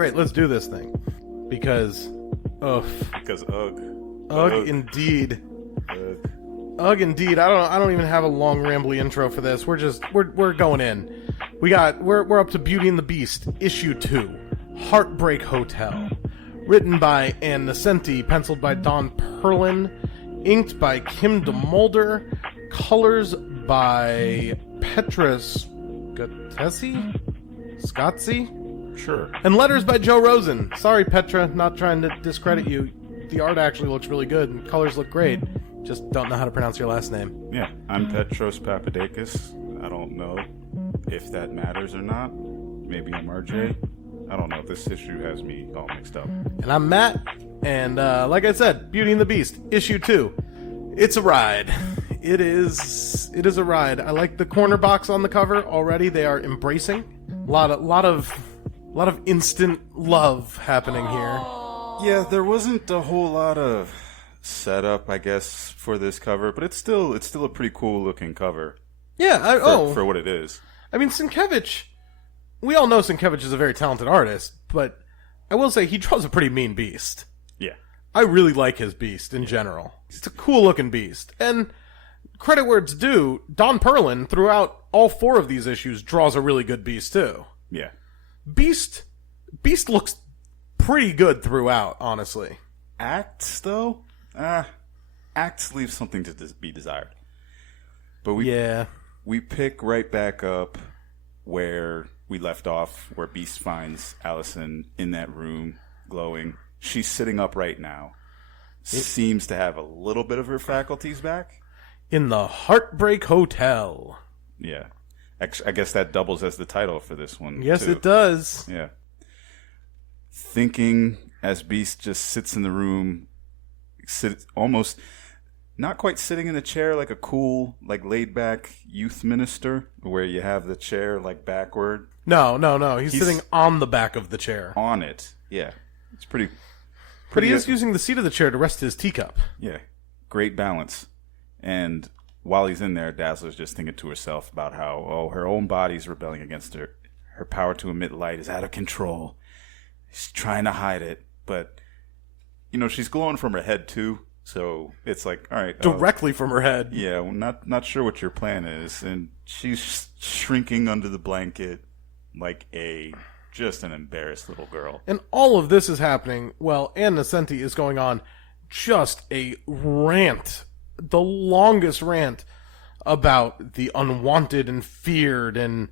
Great, let's do this thing. Because, ugh. Because ugh. Ugh, indeed. Ugh, indeed. I don't even have a long rambly intro for this. We're going in. We're up to Beauty and the Beast, issue 2, Heartbreak Hotel. Written by Ann Nesenti, penciled by Don Perlin, inked by Kim DeMolder, colors by Petra Scotzi? Sure. And letters by Joe Rosen. Sorry, Petra, not trying to discredit you. The art actually looks really good, and colors look great. Just don't know how to pronounce your last name. Yeah, I'm Petros Papadakis. I don't know if that matters or not. Maybe I'm RJ. I don't know. This issue has me all mixed up. And I'm Matt, and like I said, Beauty and the Beast, issue 2. It's a ride. It is a ride. I like the corner box on the cover already. They are embracing. A lot of instant love happening here. Yeah, there wasn't a whole lot of setup, I guess, for this cover, but it's still a pretty cool looking cover. Yeah, for what it is. I mean, Sienkiewicz, we all know Sienkiewicz is a very talented artist, but I will say he draws a pretty mean beast. Yeah. I really like his beast in general. It's a cool looking beast. And credit where it's due, Don Perlin, throughout all 4 of these issues, draws a really good beast too. Yeah. Beast looks pretty good throughout, honestly. Acts, though? Acts leave something to be desired. But we pick right back up where we left off, where Beast finds Allison in that room, glowing. She's sitting up right now. Seems to have a little bit of her faculties back. In the Heartbreak Hotel. Yeah. I guess that doubles as the title for this one. Yes, too. it does. Yeah. Thinking as Beast just sits in the room, almost not quite sitting in the chair like a cool, like laid back youth minister, where you have the chair like backward. No. He's sitting on the back of the chair. On it. Yeah. It's pretty But he is using the seat of the chair to rest his teacup. Yeah. Great balance. And while he's in there, Dazzler's just thinking to herself about how, her own body's rebelling against her. Her power to emit light is out of control. She's trying to hide it, but, she's glowing from her head, too. So it's like, all right. Directly from her head. Yeah, well, not sure what your plan is. And she's shrinking under the blanket like just an embarrassed little girl. And all of this is happening while Ann Nesenti is going on just a rant. The longest rant about the unwanted and feared and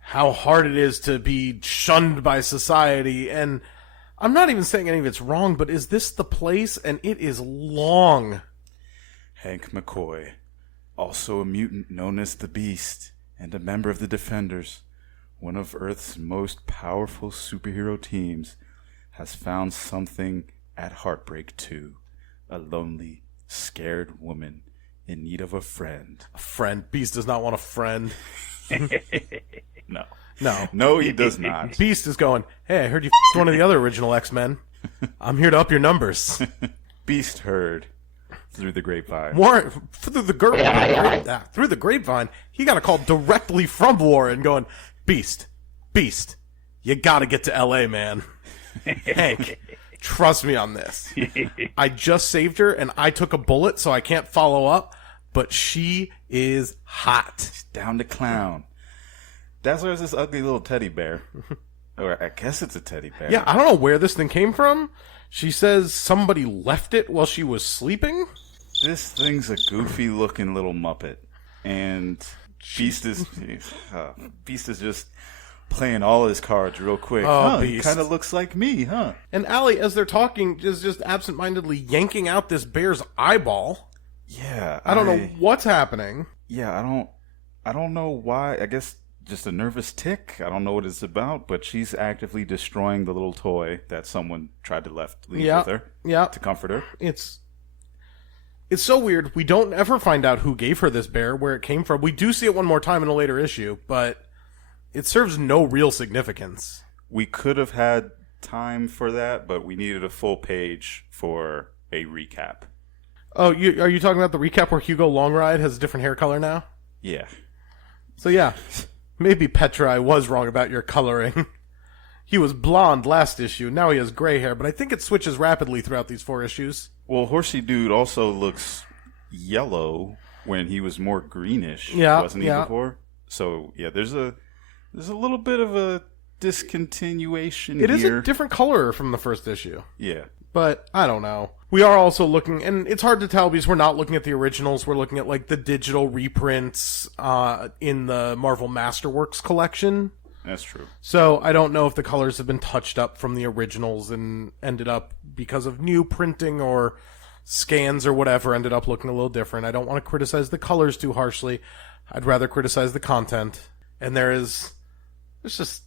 how hard it is to be shunned by society. And I'm not even saying any of it's wrong, but is this the place? And it is long. Hank McCoy, also a mutant known as the Beast and a member of the Defenders, one of Earth's most powerful superhero teams, has found something at Heartbreak 2. A lonely, scared woman in need of a friend. A friend. Beast does not want a friend. No, he does not. Beast is going, hey, I heard you one of the other original X-Men. I'm here to up your numbers. Beast heard through the grapevine. Warren, through the grapevine, he got a call directly from Warren going, Beast, you gotta get to L.A., man. Hank, trust me on this. I just saved her, and I took a bullet, so I can't follow up, but she is hot. She's down to clown. Dazzler has this ugly little teddy bear. Or I guess it's a teddy bear. Yeah, I don't know where this thing came from. She says somebody left it while she was sleeping. This thing's a goofy-looking little Muppet. And Beast is just playing all his cards real quick. Oh, he kind of looks like me, huh? And Allie, as they're talking, is just absentmindedly yanking out this bear's eyeball. Yeah. I don't know what's happening. Yeah, I don't know why. I guess just a nervous tick. I don't know what it's about, but she's actively destroying the little toy that someone tried to leave with her to comfort her. It's so weird. We don't ever find out who gave her this bear, where it came from. We do see it one more time in a later issue, but it serves no real significance. We could have had time for that, but we needed a full page for a recap. Oh, are you talking about the recap where Hugo Longride has a different hair color now? Yeah. So yeah, maybe Petra, I was wrong about your coloring. He was blonde last issue. Now he has gray hair, but I think it switches rapidly throughout these 4 issues. Well, Horsey Dude also looks yellow when he was more greenish, wasn't he before? So yeah, there's a little bit of a discontinuation here. It is a different color from the first issue. Yeah. But I don't know. We are also looking, and it's hard to tell because we're not looking at the originals. We're looking at like the digital reprints in the Marvel Masterworks collection. That's true. So I don't know if the colors have been touched up from the originals and ended up, because of new printing or scans or whatever, ended up looking a little different. I don't want to criticize the colors too harshly. I'd rather criticize the content. And there's just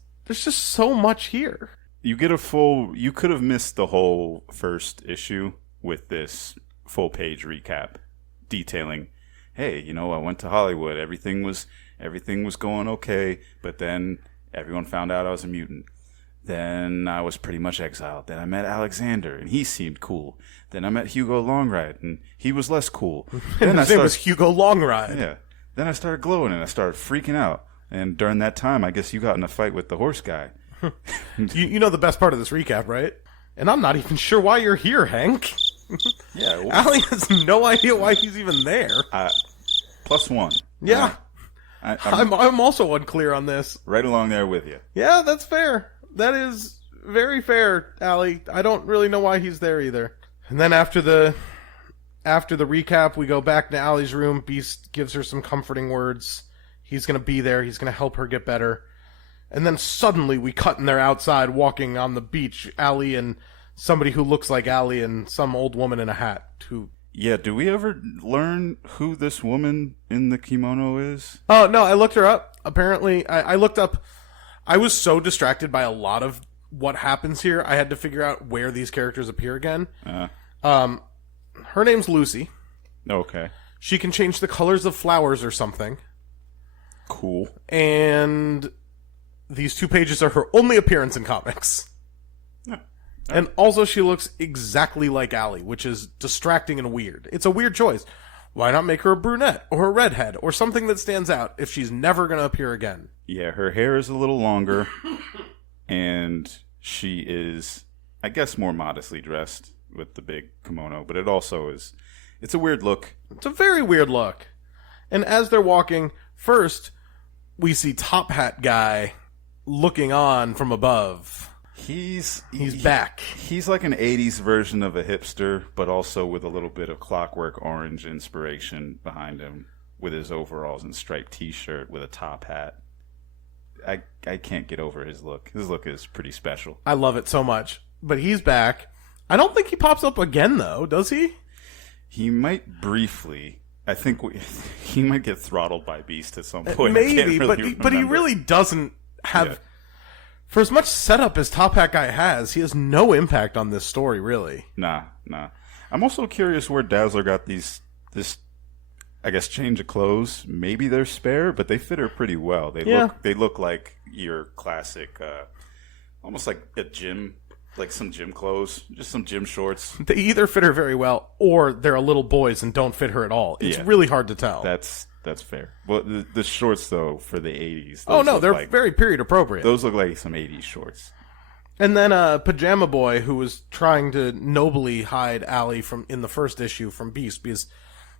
so much here. You could have missed the whole first issue with this full page recap detailing, hey, I went to Hollywood. Everything was going okay, but then everyone found out I was a mutant. Then I was pretty much exiled. Then I met Alexander, and he seemed cool. Then I met Hugo Longride, and he was less cool. Then his name was Hugo Longride. Yeah. Then I started glowing, and I started freaking out. And during that time, I guess you got in a fight with the horse guy. You know the best part of this recap, right? And I'm not even sure why you're here, Hank. Yeah. Well, Allie has no idea why he's even there. +1. Yeah. I'm also unclear on this. Right along there with you. Yeah, that's fair. That is very fair, Allie. I don't really know why he's there either. And then after the recap, we go back to Allie's room. Beast gives her some comforting words. He's going to be there. He's going to help her get better. And then suddenly we cut and they're outside walking on the beach. Allie and somebody who looks like Allie and some old woman in a hat who... Yeah, do we ever learn who this woman in the kimono is? Oh, no, I looked her up. Apparently, I looked up... I was so distracted by a lot of what happens here, I had to figure out where these characters appear again. Her name's Lucy. Okay. She can change the colors of flowers or something. Cool. And these 2 pages are her only appearance in comics. Yeah. And also she looks exactly like Allie, which is distracting and weird. It's a weird choice. Why not make her a brunette or a redhead or something that stands out if she's never going to appear again? Yeah, her hair is a little longer, and she is, I guess, more modestly dressed with the big kimono, but it also is, it's a weird look. It's a very weird look. And as they're walking, first, we see Top Hat Guy looking on from above. He's back. He's like an 80s version of a hipster, but also with a little bit of Clockwork Orange inspiration behind him, with his overalls and striped t-shirt with a top hat. I can't get over his look. His look is pretty special. I love it so much. But he's back. I don't think he pops up again, though, does he? He might briefly. I think he might get throttled by Beast at some point. Maybe, but he really doesn't have... Yeah. For as much setup as Top Hat Guy has, he has no impact on this story, really. Nah. I'm also curious where Dazzler got this, I guess, change of clothes. Maybe they're spare, but they fit her pretty well. They look like your classic, almost like a gym, like some gym clothes, just some gym shorts. They either fit her very well, or they're little boys and don't fit her at all. It's really hard to tell. That's fair. Well, the shorts, though, for the 80s. Oh, no, they're very period appropriate. Those look like some 80s shorts. And then Pajama Boy, who was trying to nobly hide Allie in the first issue from Beast, because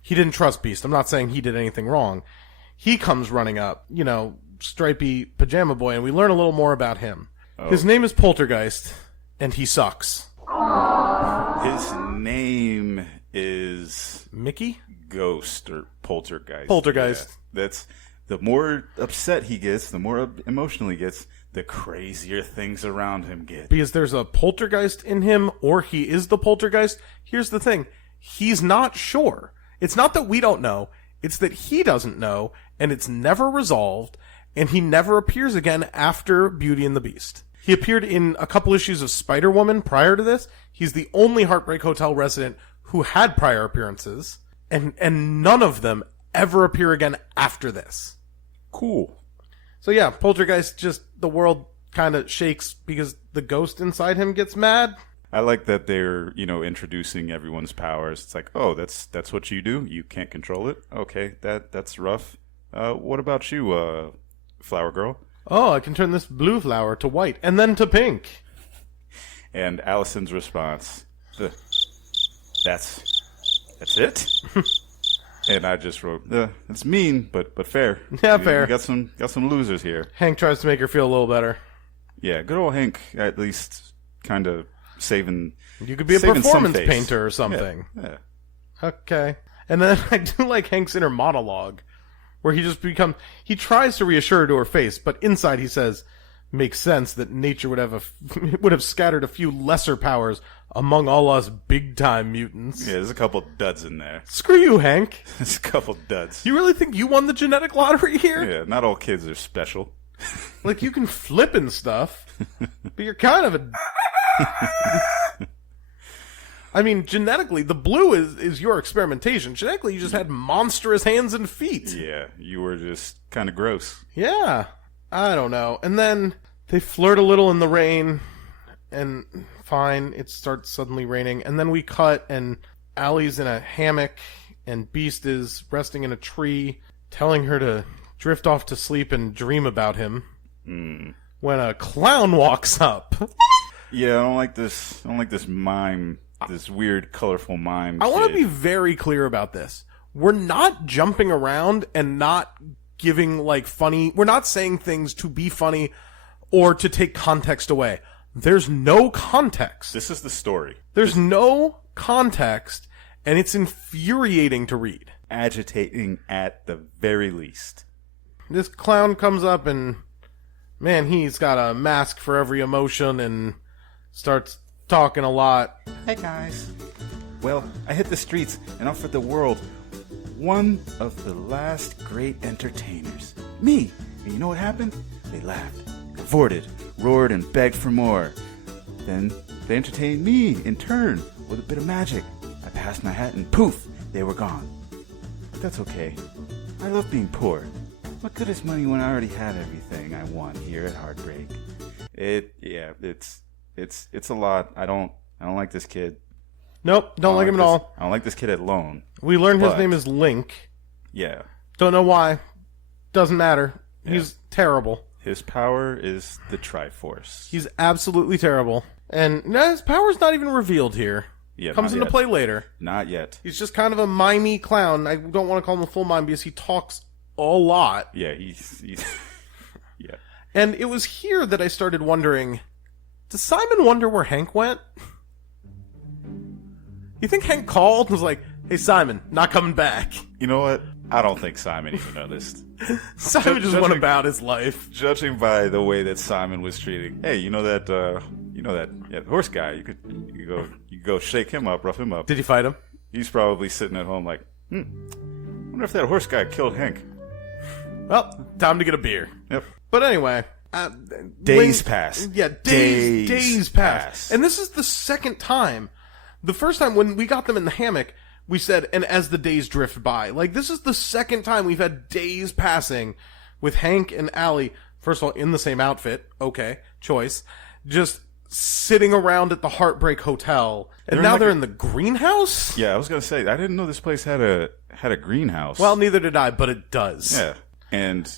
he didn't trust Beast. I'm not saying he did anything wrong. He comes running up, stripy Pajama Boy, and we learn a little more about him. Oh. His name is Poltergeist, and he sucks. His name is... Mickey? Ghost or Poltergeist. Poltergeist. Yeah. That's the more upset he gets, the more emotional he gets, the crazier things around him get. Because there's a poltergeist in him, or he is the poltergeist. Here's the thing. He's not sure. It's not that we don't know. It's that he doesn't know, and it's never resolved, and he never appears again after Beauty and the Beast. He appeared in a couple issues of Spider-Woman prior to this. He's the only Heartbreak Hotel resident who had prior appearances. And none of them ever appear again after this. Cool. So yeah, Poltergeist, just the world kind of shakes because the ghost inside him gets mad. I like that they're, introducing everyone's powers. It's like, oh, that's what you do? You can't control it? Okay, that's rough. What about you, Flower Girl? Oh, I can turn this blue flower to white and then to pink. And Allison's response, that's it? And I just wrote, it's mean, but fair. Yeah, fair. You got some losers here. Hank tries to make her feel a little better. Yeah, good old Hank, at least kind of saving. You could be a performance painter or something. Yeah. Okay. And then I do like Hank's inner monologue, where he tries to reassure her to her face, but inside he says, makes sense that nature would have scattered a few lesser powers among all us big-time mutants. Yeah, there's a couple duds in there. Screw you, Hank. There's a couple duds. You really think you won the genetic lottery here? Yeah, not all kids are special. Like, you can flip and stuff, but you're kind of a... I mean, genetically, the blue is your experimentation. Genetically, you just had monstrous hands and feet. Yeah, you were just kind of gross. Yeah, I don't know. And then they flirt a little in the rain, and fine, it starts suddenly raining. And then we cut, and Allie's in a hammock, and Beast is resting in a tree, telling her to drift off to sleep and dream about him. When a clown walks up. Yeah, I don't like this mime. This weird, colorful mime. I want to be very clear about this. We're not jumping around and not giving, like, funny... We're not saying things to be funny or to take context away. There's no context. This is the story. There's no context, and it's infuriating to read. Agitating at the very least. This clown comes up and... Man, he's got a mask for every emotion and starts... talking a lot. Hey guys. Well, I hit the streets and offered the world one of the last great entertainers. Me. And you know what happened? They laughed, cavorted, roared, and begged for more. Then they entertained me in turn with a bit of magic. I passed my hat and poof, they were gone. But that's okay. I love being poor. What good is money when I already have everything I want here at Heartbreak? It's a lot. I don't like this kid. Nope, don't like him at all. I don't like this kid alone. We learned his name is Link. Yeah. Don't know why. Doesn't matter. Yeah. He's terrible. His power is the Triforce. He's absolutely terrible. And his power's not even revealed here. Yeah, Comes into play later. Not yet. He's just kind of a mimey clown. I don't want to call him a full mime because he talks a lot. Yeah, he's yeah. And it was here that I started wondering... Does Simon wonder where Hank went? You think Hank called and was like, hey, Simon, not coming back? You know what? I don't think Simon even noticed. Simon just went about his life. Judging by the way that Simon was treating, hey, you know that horse guy, you could go shake him up, rough him up. Did he fight him? He's probably sitting at home like, wonder if that horse guy killed Hank. Well, time to get a beer. Yep. But anyway... days pass. Yeah, days pass. And this is the second time. The first time when we got them in the hammock, we said, and as the days drift by. Like, this is the second time we've had days passing with Hank and Allie, first of all, in the same outfit. Okay, choice. Just sitting around at the Heartbreak Hotel. And now they're in the greenhouse? Yeah, I was going to say, I didn't know this place had a greenhouse. Well, neither did I, but it does. Yeah, and...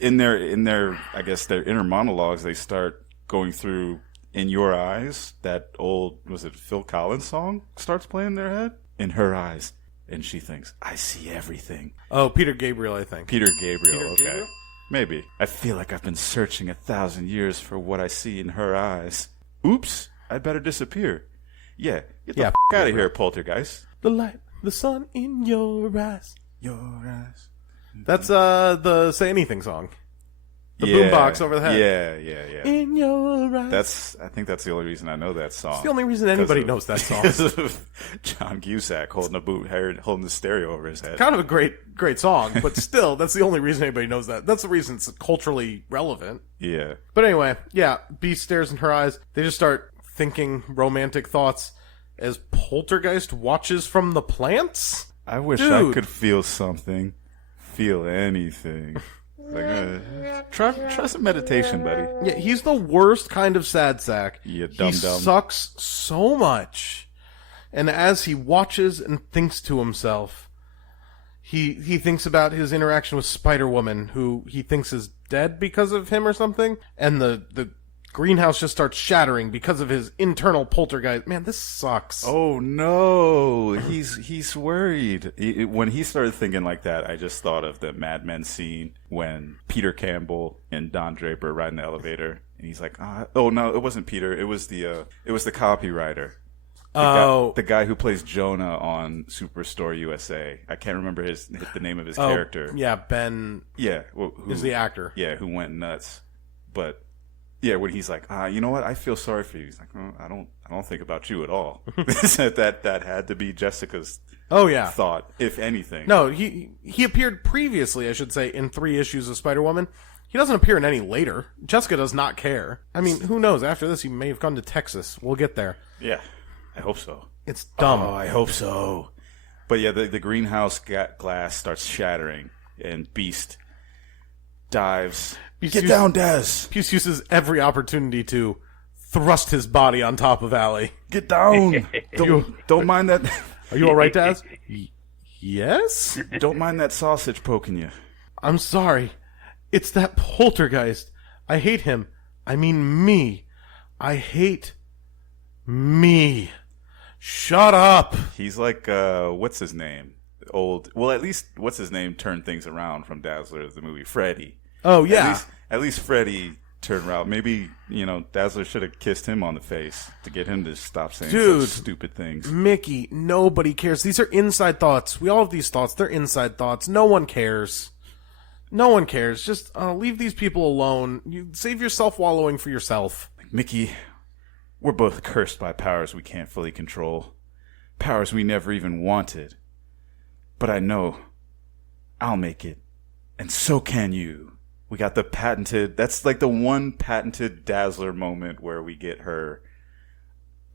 In their I guess their inner monologues, they start going through "In Your Eyes." That old, was it Phil Collins song starts playing in their head. In her eyes, and she thinks, "I see everything." Oh, Peter Gabriel, I think. Peter Gabriel. Okay, maybe. I feel like I've been searching 1,000 years for what I see in her eyes. Oops, I'd better disappear. Yeah, get the f*** out of here, poltergeist. The light, the sun in your eyes. Your eyes. That's the Say Anything song. The boombox over the head. Yeah. In your eyes. I think that's the only reason I know that song. It's the only reason anybody knows that song. Because of John Cusack holding the stereo over his head. Kind of a great song, but still, that's the only reason anybody knows that. That's the reason it's culturally relevant. Yeah. But anyway, yeah, Beast stares in her eyes. They just start thinking romantic thoughts as Poltergeist watches from the plants. I wish I could feel something. Feel anything. Like, try some meditation, buddy. Yeah, he's the worst kind of sad sack. Yeah, dumb. He sucks so much. And as he watches and thinks to himself, he thinks about his interaction with Spider-Woman, who he thinks is dead because of him or something, and the greenhouse just starts shattering because of his internal poltergeist. Man, this sucks. Oh no, he's worried. When he started thinking like that, I just thought of the Mad Men scene when Peter Campbell and Don Draper ride in the elevator, and he's like, "Oh no, it wasn't Peter. It was the copywriter." The guy who plays Jonah on Superstore USA. I can't remember the name of his character. Yeah, Ben. Yeah, is the actor. Yeah, who went nuts. But yeah, when he's like, you know what? I feel sorry for you. He's like, I don't think about you at all. that had to be Jessica's. Thought, if anything. No, he appeared previously, I should say, in 3 issues of Spider-Woman. He doesn't appear in any later. Jessica does not care. I mean, who knows? After this, he may have gone to Texas. We'll get there. Yeah. I hope so. It's dumb. Oh, I hope so. But yeah, the greenhouse glass starts shattering, and Beast dives. Get down, Daz! Beast uses every opportunity to thrust his body on top of Allie. Get down! Don't mind that. Are you all right, Daz? Yes? Don't mind that sausage poking you. I'm sorry. It's that poltergeist. I hate him. I mean me. I hate me. Shut up. He's like, what's his name? At least what's his name turned things around from Dazzler, the movie, Freddy. Oh, yeah. At least Freddy turned around. Maybe, Dazzler should have kissed him on the face to get him to stop saying such stupid things. Mickey, nobody cares. These are inside thoughts. We all have these thoughts. They're inside thoughts. No one cares. No one cares. Just leave these people alone. You save yourself wallowing for yourself. Mickey, we're both cursed by powers we can't fully control. Powers we never even wanted. But I know I'll make it. And so can you. We got the patented... That's like the one patented Dazzler moment where we get her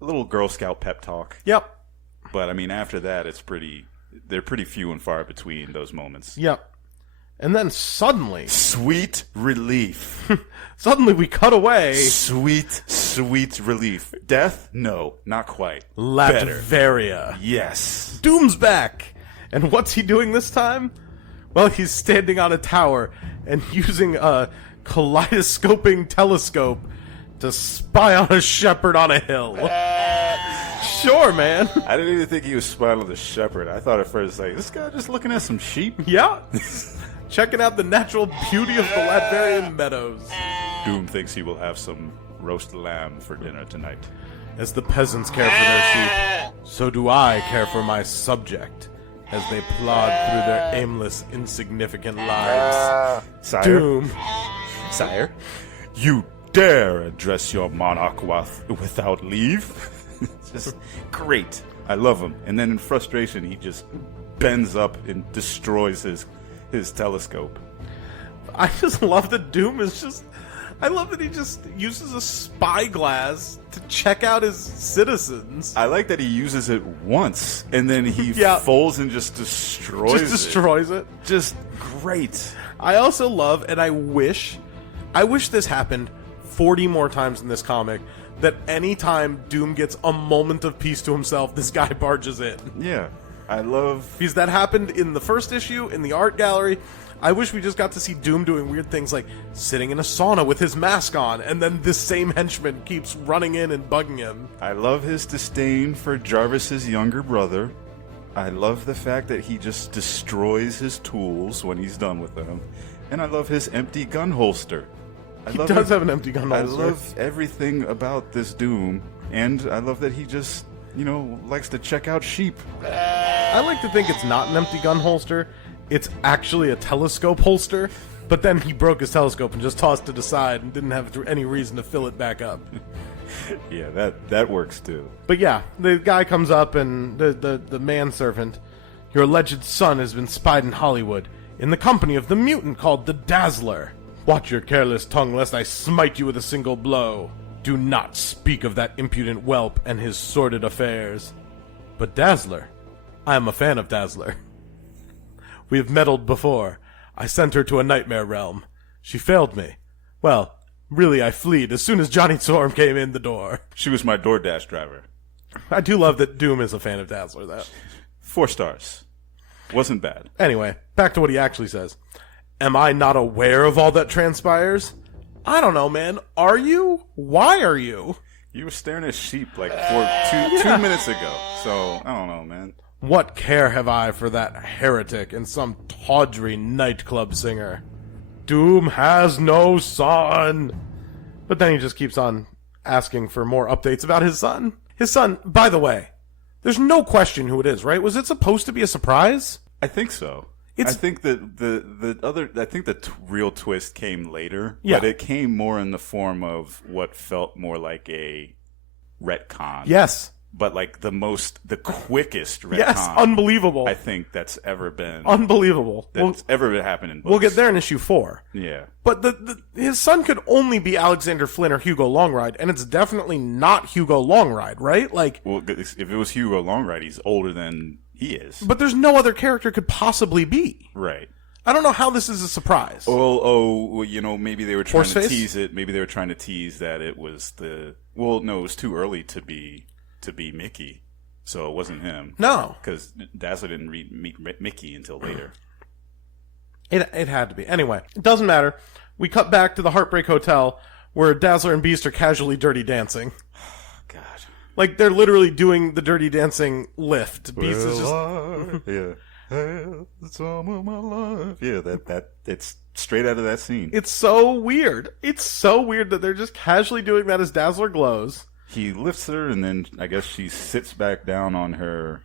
little Girl Scout pep talk. Yep. But, I mean, after that, they're pretty few and far between those moments. Yep. And then suddenly... Sweet relief. Suddenly we cut away. Sweet relief. Death? No, not quite. Latveria. Yes. Doom's back. And what's he doing this time? Well, he's standing on a tower and using a kaleidoscoping telescope to spy on a shepherd on a hill. Sure, man. I didn't even think he was spying on the shepherd. I thought at first, like, this guy just looking at some sheep? Yeah. Checking out the natural beauty of the Latverian meadows. Doom thinks he will have some roast lamb for dinner tonight. As the peasants care for their sheep, so do I care for my subject as they plod through their aimless, insignificant lives. Sire? Doom. Sire? You dare address your monarch without leave? It's just great. I love him. And then in frustration, he just bends up and destroys his telescope. I just love that Doom is just... I love that he just uses a spyglass to check out his citizens. I like that he uses it once, and then he folds and just destroys it. Just great. I also love, and I wish this happened 40 more times in this comic, that any time Doom gets a moment of peace to himself, this guy barges in. Yeah. I love... Because that happened in the first issue, in the art gallery. I wish we just got to see Doom doing weird things like sitting in a sauna with his mask on, and then this same henchman keeps running in and bugging him. I love his disdain for Jarvis's younger brother. I love the fact that he just destroys his tools when he's done with them. And I love his empty gun holster. He does have an empty gun holster. I love everything about this Doom, and I love that he just, likes to check out sheep. I like to think it's not an empty gun holster. It's actually a telescope holster, but then he broke his telescope and just tossed it aside and didn't have any reason to fill it back up. Yeah, that works too. But yeah, the guy comes up and the manservant, your alleged son has been spied in Hollywood in the company of the mutant called the Dazzler. Watch your careless tongue lest I smite you with a single blow. Do not speak of that impudent whelp and his sordid affairs. But Dazzler, I am a fan of Dazzler. We have meddled before. I sent her to a nightmare realm. She failed me. Well, really I fleed as soon as Johnny Storm came in the door. She was my DoorDash driver. I do love that Doom is a fan of Dazzler, though. 4 stars. Wasn't bad. Anyway, back to what he actually says. Am I not aware of all that transpires? I don't know, man. Are you? Why are you? You were staring at sheep like for 2 minutes ago. So, I don't know, man. What care have I for that heretic and some tawdry nightclub singer? Doom has no son. But then he just keeps on asking for more updates about his son. His son, by the way, there's no question who it is, right? Was it supposed to be a surprise? I think so. I think that the real twist came later, but it came more in the form of what felt more like a retcon. Yes. But like the quickest retcon. Yes, unbelievable. I think that's ever been. Unbelievable. That's ever happened in books. We'll get there in issue 4. Yeah. But his son could only be Alexander Flynn or Hugo Longride, and it's definitely not Hugo Longride, right? Like, well, if it was Hugo Longride, he's older than he is. But there's no other character could possibly be. Right. I don't know how this is a surprise. Well, maybe they were trying Horseface? to tease it. Maybe they were trying to tease that it was it was too early to be Mickey, so it wasn't him. No, because Dazzler didn't meet Mickey until later. It had to be. Anyway, it doesn't matter. We cut back to the Heartbreak Hotel where Dazzler and Beast are casually dirty dancing. God, like they're literally doing the dirty dancing lift. Beast is just the time of my life. Yeah, that it's straight out of that scene. It's so weird. It's so weird that they're just casually doing that as Dazzler glows. He lifts her, and then I guess she sits back down on her.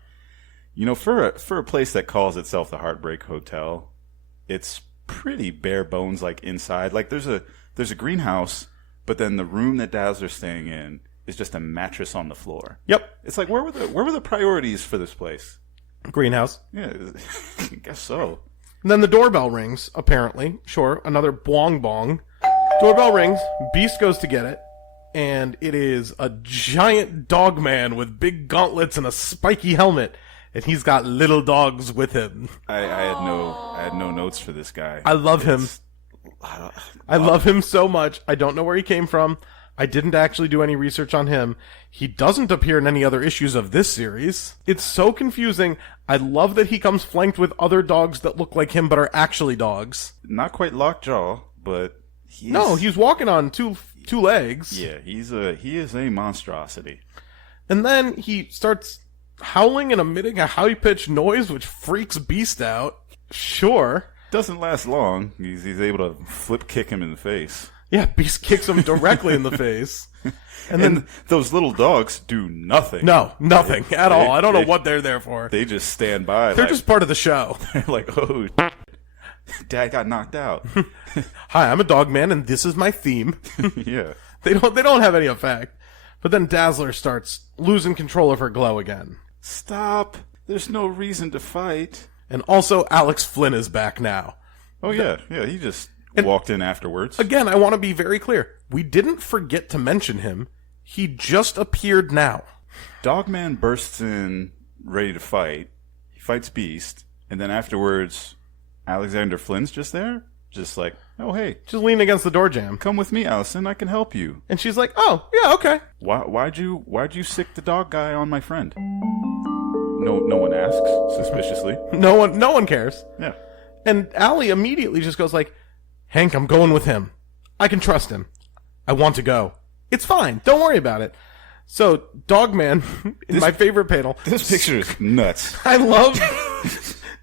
For a place that calls itself the Heartbreak Hotel, it's pretty bare bones. Like inside, like there's a greenhouse, but then the room that Dazzler's staying in is just a mattress on the floor. Yep. It's like where were the priorities for this place? Greenhouse. Yeah, I guess so. And then the doorbell rings. Apparently, sure, another bong bong. Doorbell rings. Beast goes to get it. And it is a giant dog man with big gauntlets and a spiky helmet, and he's got little dogs with him. I had no notes for this guy. I love him. I love him so much. I don't know where he came from. I didn't actually do any research on him. He doesn't appear in any other issues of this series. It's so confusing. I love that he comes flanked with other dogs that look like him but are actually dogs. Not quite lockjaw, but he's walking on two legs. Yeah, he is a monstrosity. And then he starts howling and emitting a high-pitched noise, which freaks Beast out. Sure. Doesn't last long. He's able to flip kick him in the face. Yeah, Beast kicks him directly in the face. And then those little dogs do nothing. No, nothing at all. I don't know what they're there for. They just stand by. They're just part of the show. They're like, oh, Dad got knocked out. Hi, I'm a dog man, and this is my theme. Yeah. They don't have any effect. But then Dazzler starts losing control of her glow again. Stop. There's no reason to fight. And also, Alex Flynn is back now. Oh, yeah. Yeah, he just walked in afterwards. Again, I want to be very clear. We didn't forget to mention him. He just appeared now. Dogman bursts in, ready to fight. He fights Beast. And then afterwards, Alexander Flynn's just there. Just like, oh, hey. Just leaning against the door jamb. Come with me, Allison. I can help you. And she's like, oh, yeah, okay. Why'd you sick the dog guy on my friend? No one asks, suspiciously. No one cares. Yeah. And Allie immediately just goes like, Hank, I'm going with him. I can trust him. I want to go. It's fine. Don't worry about it. So, Dogman, my favorite panel. This picture is nuts. I love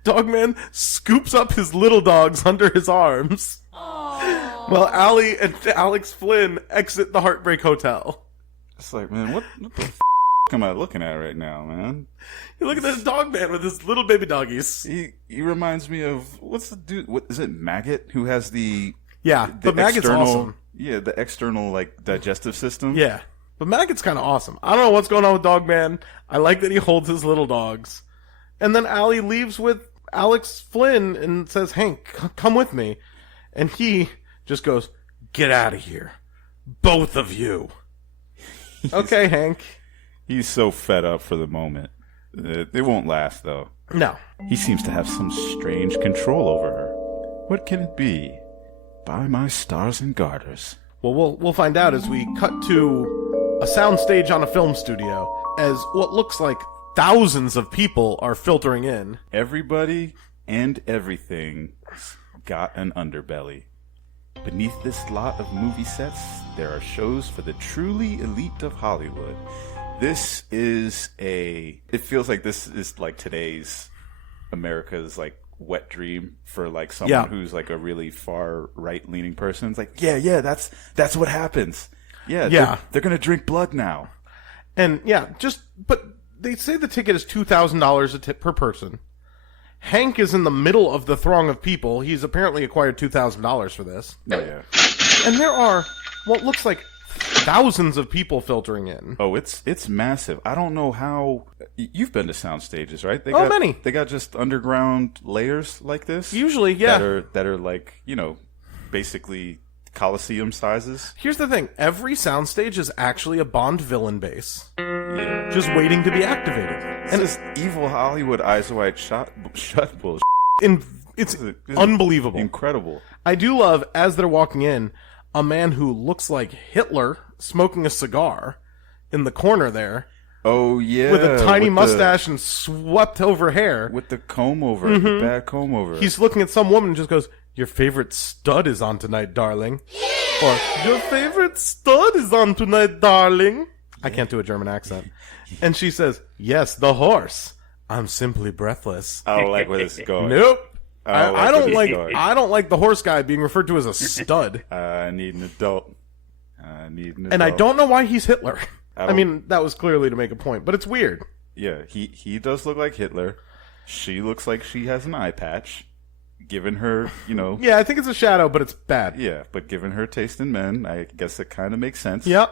Dogman scoops up his little dogs under his arms. Aww. While Allie and Alex Flynn exit the Heartbreak Hotel. It's like, man, what the am I looking at right now, man? You look at this Dogman with his little baby doggies. He reminds me of, what's the dude, what is it, Maggot, who has the but Maggot's awesome. Yeah, the external, like, digestive system. Yeah, but Maggot's kind of awesome. I don't know what's going on with Dogman. I like that he holds his little dogs. And then Allie leaves with Alex Flynn and says, Hank, come with me. And he just goes, get out of here. Both of you. Okay, Hank. He's so fed up for the moment. It won't last, though. No. He seems to have some strange control over her. What can it be? By my stars and garters. Well, we'll find out as we cut to a soundstage on a film studio as what looks like thousands of people are filtering in. Everybody and everything got an underbelly. Beneath this lot of movie sets, there are shows for the truly elite of Hollywood. This is it feels like this is like today's America's like wet dream for like someone who's like a really far right leaning person. It's like, yeah, that's what happens. Yeah. They're going to drink blood now. And but they say the ticket is $2,000 a tip per person. Hank is in the middle of the throng of people. He's apparently acquired $2,000 for this. Oh, yeah. And there are what looks like thousands of people filtering in. Oh, it's massive. I don't know how... You've been to sound stages, right? Many. They got just underground layers like this? Usually, yeah. That are like, basically Coliseum sizes. Here's the thing. Every soundstage is actually a Bond villain base. Yeah. Just waiting to be activated. And it's evil Hollywood eyes wide shut bullshit. It's unbelievable. Incredible. I do love, as they're walking in, a man who looks like Hitler smoking a cigar in the corner there. Oh, yeah. With a tiny mustache and swept over hair. With the comb over, the bad comb over. He's looking at some woman and just goes, "Your favorite stud is on tonight, darling." Or, "Your favorite stud is on tonight, darling." I can't do a German accent. And she says, "Yes, the horse. I'm simply breathless." I don't like where this is going. Nope. I don't like the horse guy being referred to as a stud. I need an adult. And I don't know why he's Hitler. I mean, that was clearly to make a point, but it's weird. Yeah, he does look like Hitler. She looks like she has an eye patch. Given her, Yeah, I think it's a shadow, but it's bad. Yeah, but given her taste in men, I guess it kind of makes sense. Yep.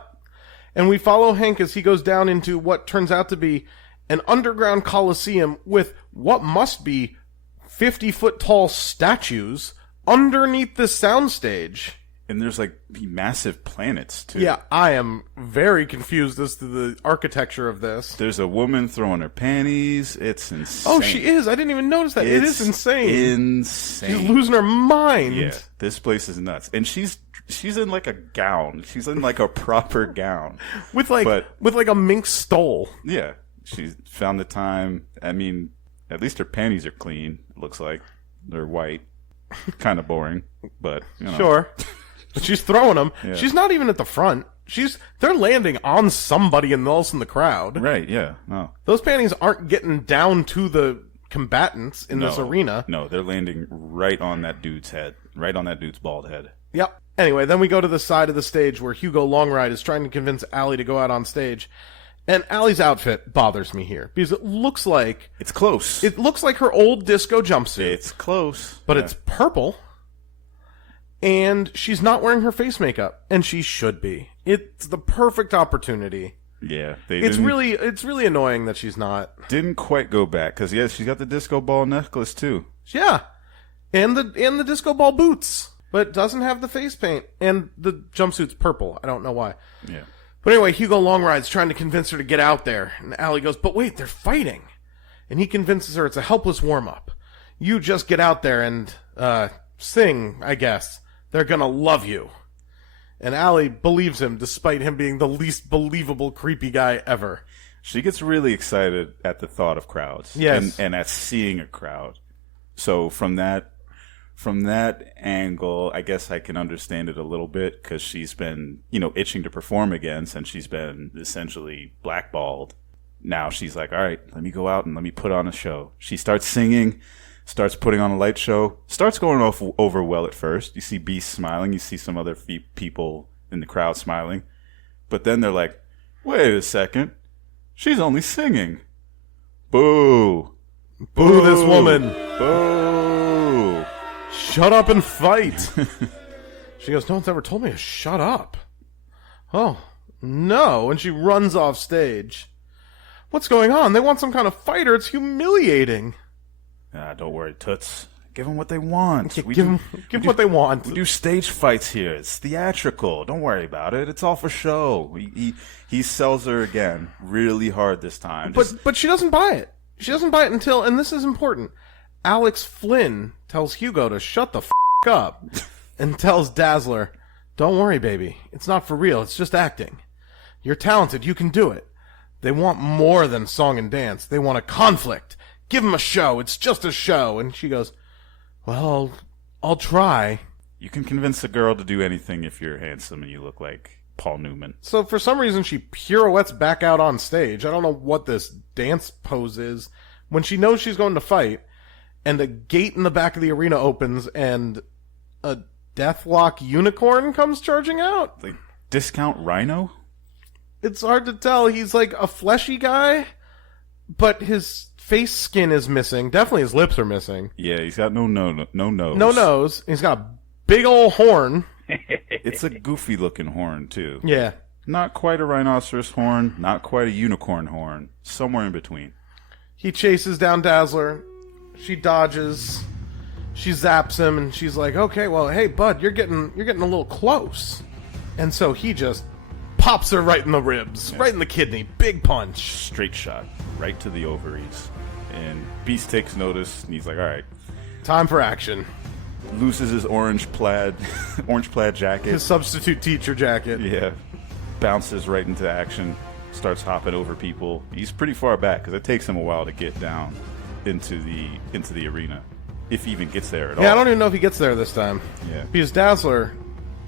And we follow Hank as he goes down into what turns out to be an underground coliseum with what must be 50-foot tall statues underneath the soundstage. And there's like massive planets too. Yeah, I am very confused as to the architecture of this. There's a woman throwing her panties. It's insane. Oh, she is. I didn't even notice that. It is insane. Insane. She's losing her mind. Yeah, this place is nuts. And she's in like a gown. She's in like a proper gown with like a mink stole. Yeah, she found the time. I mean, at least her panties are clean. It looks like they're white. Kind of boring, but Sure. But she's throwing them. Yeah. She's not even at the front. They're landing on somebody else in the crowd. Right, yeah. No. Those panties aren't getting down to the combatants in this arena. No, they're landing right on that dude's head. Right on that dude's bald head. Yep. Anyway, then we go to the side of the stage where Hugo Longride is trying to convince Allie to go out on stage. And Allie's outfit bothers me here because it looks like... It's close. It looks like her old disco jumpsuit. It's close. But it's purple. And she's not wearing her face makeup, and she should be. It's the perfect opportunity. Yeah, it's really annoying that she's not. Didn't quite go back because she's got the disco ball necklace too. Yeah, and the disco ball boots, but doesn't have the face paint, and the jumpsuit's purple. I don't know why. Yeah. But anyway, Hugo Longride's trying to convince her to get out there, and Allie goes, "But wait, they're fighting," and he convinces her it's a helpless warm up. You just get out there and sing, I guess. They're gonna love you. And Allie believes him, despite him being the least believable creepy guy ever. She gets really excited at the thought of crowds. Yes. And at seeing a crowd. So from that angle, I guess I can understand it a little bit, because she's been, itching to perform again since she's been essentially blackballed. Now she's like, all right, let me go out and let me put on a show. She starts singing. Starts putting on a light show. Starts going over well at first. You see Beast smiling. You see some other people in the crowd smiling. But then they're like, wait a second. She's only singing. Boo. Boo this woman. Boo. Shut up and fight. She goes, no one's ever told me to shut up. Oh, no. And she runs off stage. What's going on? They want some kind of fighter. It's humiliating. Don't worry, Toots. Give them what they want. Give them what they want. We do stage fights here. It's theatrical. Don't worry about it. It's all for show. He sells her again really hard this time. But she doesn't buy it. She doesn't buy it until, and this is important, Alex Flynn tells Hugo to shut the f*** up and tells Dazzler, don't worry, baby. It's not for real. It's just acting. You're talented. You can do it. They want more than song and dance. They want a conflict. Give him a show. It's just a show. And she goes, well, I'll try. You can convince a girl to do anything if you're handsome and you look like Paul Newman. So for some reason, she pirouettes back out on stage. I don't know what this dance pose is. When she knows she's going to fight, and a gate in the back of the arena opens, and a Deathlock unicorn comes charging out. Like, discount Rhino? It's hard to tell. He's like a fleshy guy, but his face skin is missing. Definitely his lips are missing. Yeah, he's got no nose. No nose. He's got a big old horn. It's a goofy looking horn, too. Yeah. Not quite a rhinoceros horn, not quite a unicorn horn. Somewhere in between. He chases down Dazzler. She dodges. She zaps him, and she's like, "Okay, well, hey, bud, you're getting a little close." And so he just pops her right in the ribs, right in the kidney. Big punch. Straight shot. Right to the ovaries. And Beast takes notice, and he's like, all right. Time for action. Loses his orange plaid jacket. His substitute teacher jacket. Yeah. Bounces right into action. Starts hopping over people. He's pretty far back, because it takes him a while to get down into the arena. If he even gets there at all. Yeah, I don't even know if he gets there this time. Yeah. Because Dazzler,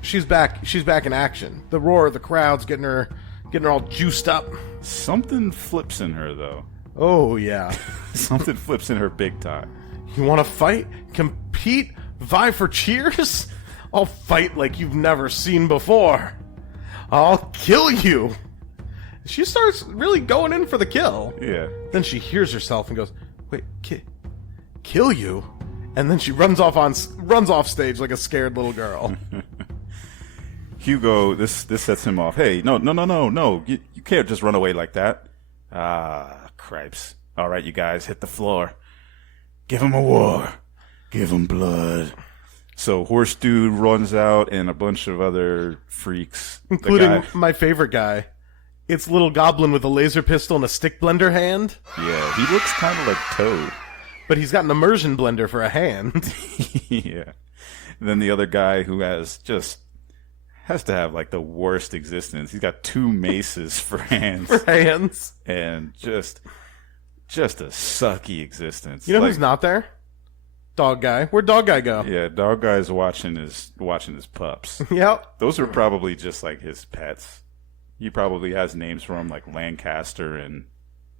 she's back in action. The roar of the crowd's getting her all juiced up. Something flips in her, though. Oh, yeah. Something flips in her big time. You want to fight? Compete? Vie for cheers? I'll fight like you've never seen before. I'll kill you. She starts really going in for the kill. Yeah. Then she hears herself and goes, "Wait, kill you?" And then she runs off stage like a scared little girl. Hugo, this sets him off. Hey, no. You can't just run away like that. Ah, cripes. All right, you guys, hit the floor. Give him a war. Give him blood. So Horse Dude runs out, and a bunch of other freaks. Including my favorite guy. It's Little Goblin with a laser pistol and a stick blender hand. Yeah, he looks kind of like Toad. But he's got an immersion blender for a hand. Yeah. And then the other guy who has to have like the worst existence. He's got 2 maces for hands. And just a sucky existence. You know who's not there? Dog Guy. Where'd Dog Guy go? Yeah, Dog Guy's watching his pups. Yep. Those are probably just like his pets. He probably has names for them like Lancaster and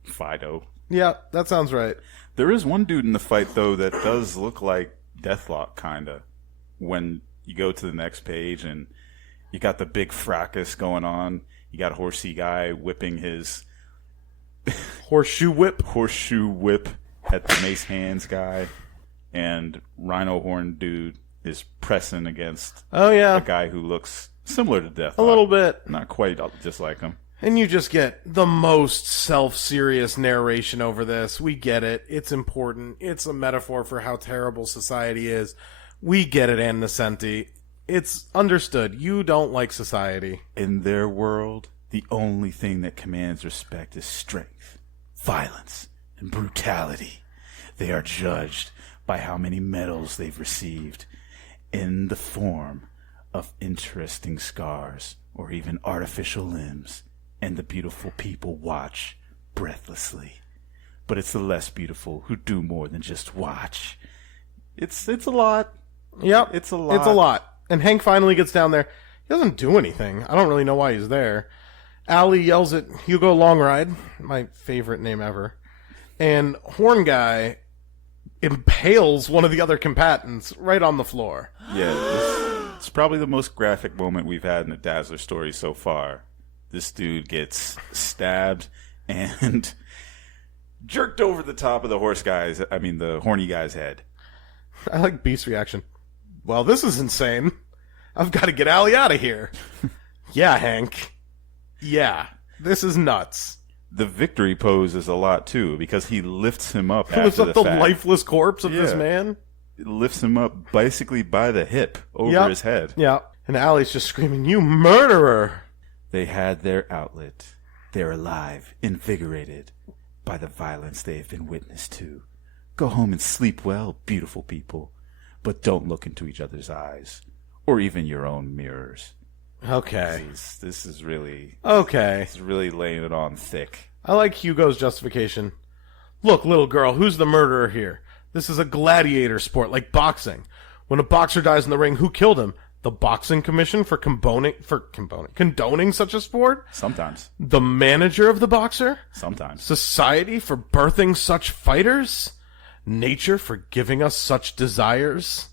Fido. Yeah, that sounds right. There is one dude in the fight, though, that does look like Deathlock, kind of. When you go to the next page and you got the big fracas going on. You got Horsey Guy whipping his... Horseshoe whip at the Mace Hands guy. And Rhino Horn Dude is pressing against a guy who looks similar to Deathlock. A little bit. Not quite just like him. And you just get the most self-serious narration over this. We get it. It's important. It's a metaphor for how terrible society is. We get it, Ann Nesenti. It's understood. You don't like society. In their world, the only thing that commands respect is strength, violence, and brutality. They are judged by how many medals they've received in the form of interesting scars or even artificial limbs. And the beautiful people watch breathlessly. But it's the less beautiful who do more than just watch. It's a lot. Yep. It's a lot. It's a lot. And Hank finally gets down there. He doesn't do anything. I don't really know why he's there. Allie yells at Hugo Longride, my favorite name ever. And Horn Guy impales one of the other combatants right on the floor. Yeah, it's probably the most graphic moment we've had in a Dazzler story so far. This dude gets stabbed and jerked over the top of the the horny guy's head. I like Beast's reaction. Well, this is insane. I've got to get Allie out of here. Yeah, Hank. Yeah, this is nuts. The victory pose is a lot, too, because he lifts him up He lifts up the lifeless corpse of this man. It lifts him up basically by the hip over his head. Yeah, and Allie's just screaming, "You murderer!" They had their outlet. They're alive, invigorated by the violence they have been witness to. Go home and sleep well, beautiful people. But don't look into each other's eyes, or even your own mirrors. Okay. This is really... Okay. It's really laying it on thick. I like Hugo's justification. Look, little girl, who's the murderer here? This is a gladiator sport, like boxing. When a boxer dies in the ring, who killed him? The Boxing Commission for condoning such a sport? Sometimes. The manager of the boxer? Sometimes. Society for birthing such fighters? Nature for giving us such desires?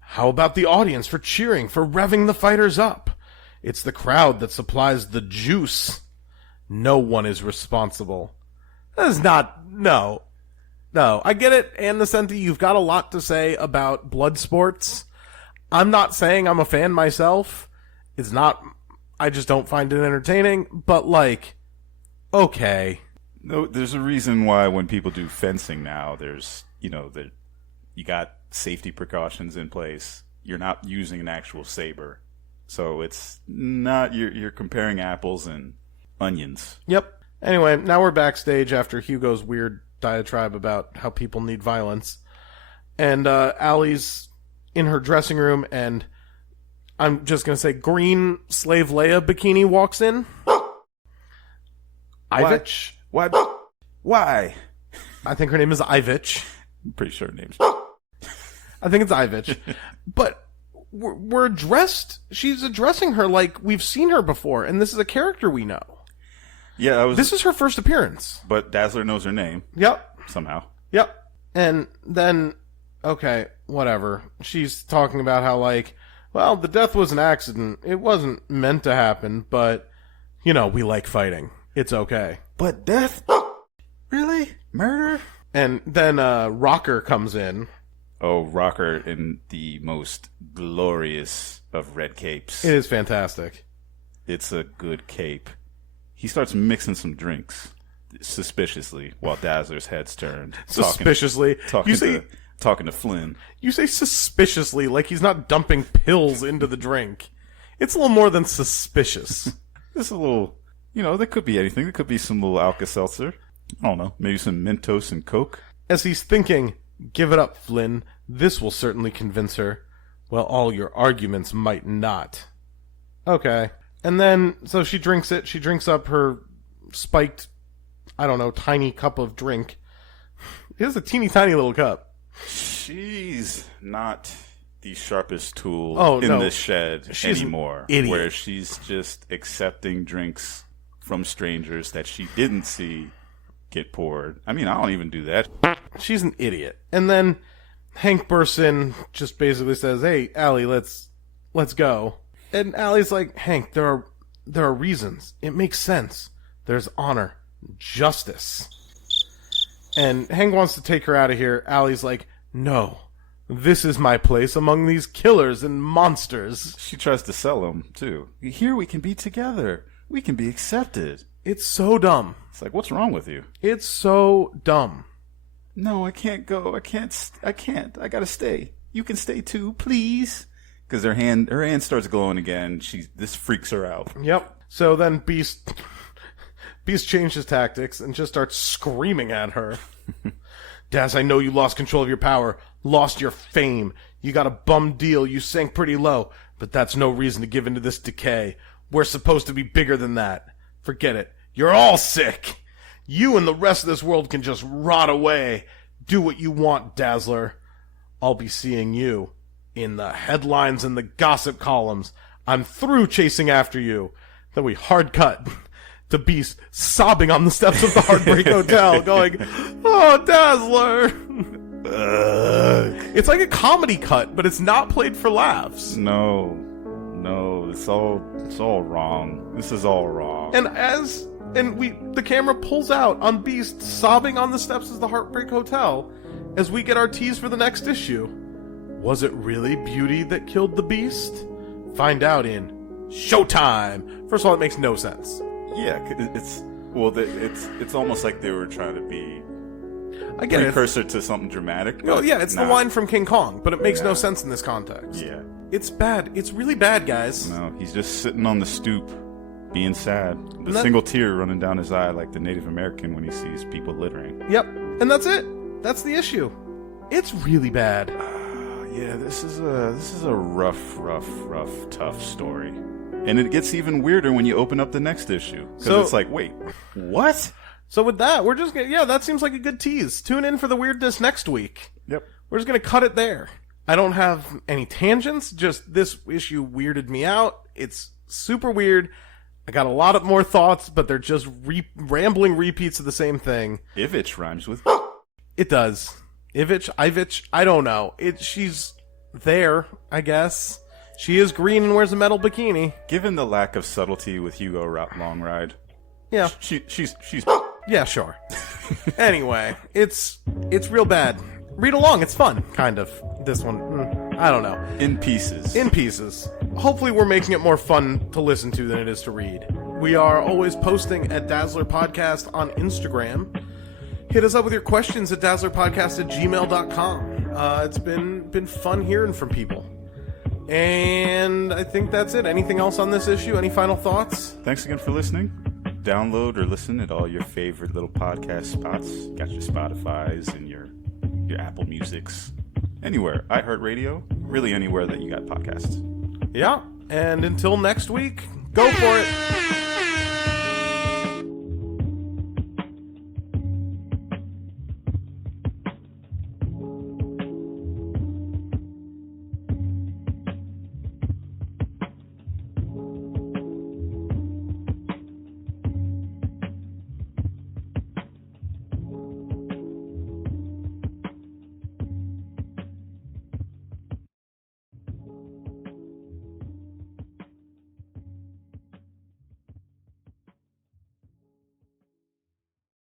How about the audience for cheering, for revving the fighters up? It's the crowd that supplies the juice. No one is responsible. That is not... No. No, I get it, and the Senti, you've got a lot to say about blood sports. I'm not saying I'm a fan myself. It's not... I just don't find it entertaining, but, like, okay. No, there's a reason why when people do fencing now, there's, you got safety precautions in place. You're not using an actual saber. So it's not... You're comparing apples and onions. Yep. Anyway, now we're backstage after Hugo's weird diatribe about how people need violence. And Allie's in her dressing room, and I'm just going to say green Slave Leia bikini walks in. Ivich? What? Why? I think her name is Ivich. I'm pretty sure her name's... I think it's Ivich. But we're addressed... She's addressing her like we've seen her before, and this is a character we know. Yeah, This is her first appearance. But Dazzler knows her name. Yep. Somehow. Yep. And then, okay, whatever. She's talking about how, like, well, the death was an accident. It wasn't meant to happen, but, we like fighting. It's okay. But death? Really? Murder? And then Rocker comes in. Oh, Rocker in the most glorious of red capes. It is fantastic. It's a good cape. He starts mixing some drinks suspiciously while Dazzler's head's turned. Suspiciously? Talking to Flynn. You say suspiciously like he's not dumping pills into the drink. It's a little more than suspicious. It's a little, there could be anything. There could be some little Alka-Seltzer. I don't know. Maybe some Mentos and Coke. As he's thinking, give it up, Flynn. This will certainly convince her. Well, all your arguments might not. Okay. And then, so she drinks it. She drinks up her spiked, tiny cup of drink. It is a teeny tiny little cup. She's not the sharpest tool in this shed anymore. Idiot. Where she's just accepting drinks from strangers that she didn't see get poured. I mean, I don't even do that. She's an idiot. And then Hank bursts in, just basically says, "Hey, Allie, let's go." And Allie's like, "Hank, there are reasons. It makes sense. There's honor, justice." And Hank wants to take her out of here. Allie's like, "No, this is my place among these killers and monsters." She tries to sell him, too. Here we can be together. We can be accepted. It's so dumb. It's like, what's wrong with you? It's so dumb. No, I can't go. I can't. I gotta stay. You can stay too, please. Because her hand starts glowing again. This freaks her out. Yep. So then Beast changes tactics and just starts screaming at her. "Daz, I know you lost control of your power, lost your fame. You got a bum deal. You sank pretty low, but that's no reason to give into this decay. We're supposed to be bigger than that. Forget it. You're all sick. You and the rest of this world can just rot away. Do what you want, Dazzler. I'll be seeing you in the headlines and the gossip columns. I'm through chasing after you." Then we hard cut to Beast sobbing on the steps of the Heartbreak Hotel, going, "Oh, Dazzler." It's like a comedy cut, but it's not played for laughs. No, it's all wrong. This is all wrong. And the camera pulls out on Beast sobbing on the steps of the Heartbreak Hotel as we get our tease for the next issue. Was it really beauty that killed the Beast? Find out in Showtime. First of all, it makes no sense. Yeah, it's almost like they were trying to be I get precursor to something dramatic. No, yeah, it's the line from King Kong, but it makes no sense in this context. Yeah. It's bad. It's really bad, guys. No, he's just sitting on the stoop, being sad. The single tear running down his eye like the Native American when he sees people littering. Yep. And that's it. That's the issue. It's really bad. Yeah, this is a rough, tough story. And it gets even weirder when you open up the next issue. Because it's like, wait, what? So with that, we're just gonna, that seems like a good tease. Tune in for the weirdness next week. Yep. We're just gonna cut it there. I don't have any tangents, just this issue weirded me out. It's super weird. I got a lot of more thoughts, but they're just rambling repeats of the same thing. Ivich rhymes with... It does. Ivich, I don't know. She's there, I guess. She is green and wears a metal bikini. Given the lack of subtlety with Hugo Long Ride, yeah, she's yeah, sure. Anyway, it's real bad. Read along, it's fun, kind of. This one, I don't know. In pieces. In pieces. Hopefully we're making it more fun to listen to than it is to read. We are always posting at Dazzler Podcast on Instagram. Hit us up with your questions at dazzlerpodcast@gmail.com. It's been fun hearing from people. And I think that's it. Anything else on this issue? Any final thoughts? Thanks again for listening. Download or listen at all your favorite little podcast spots. Got your Spotify's and your Apple Musics. Anywhere. iHeartRadio. Really anywhere that you got podcasts. Yeah. And until next week, go for it.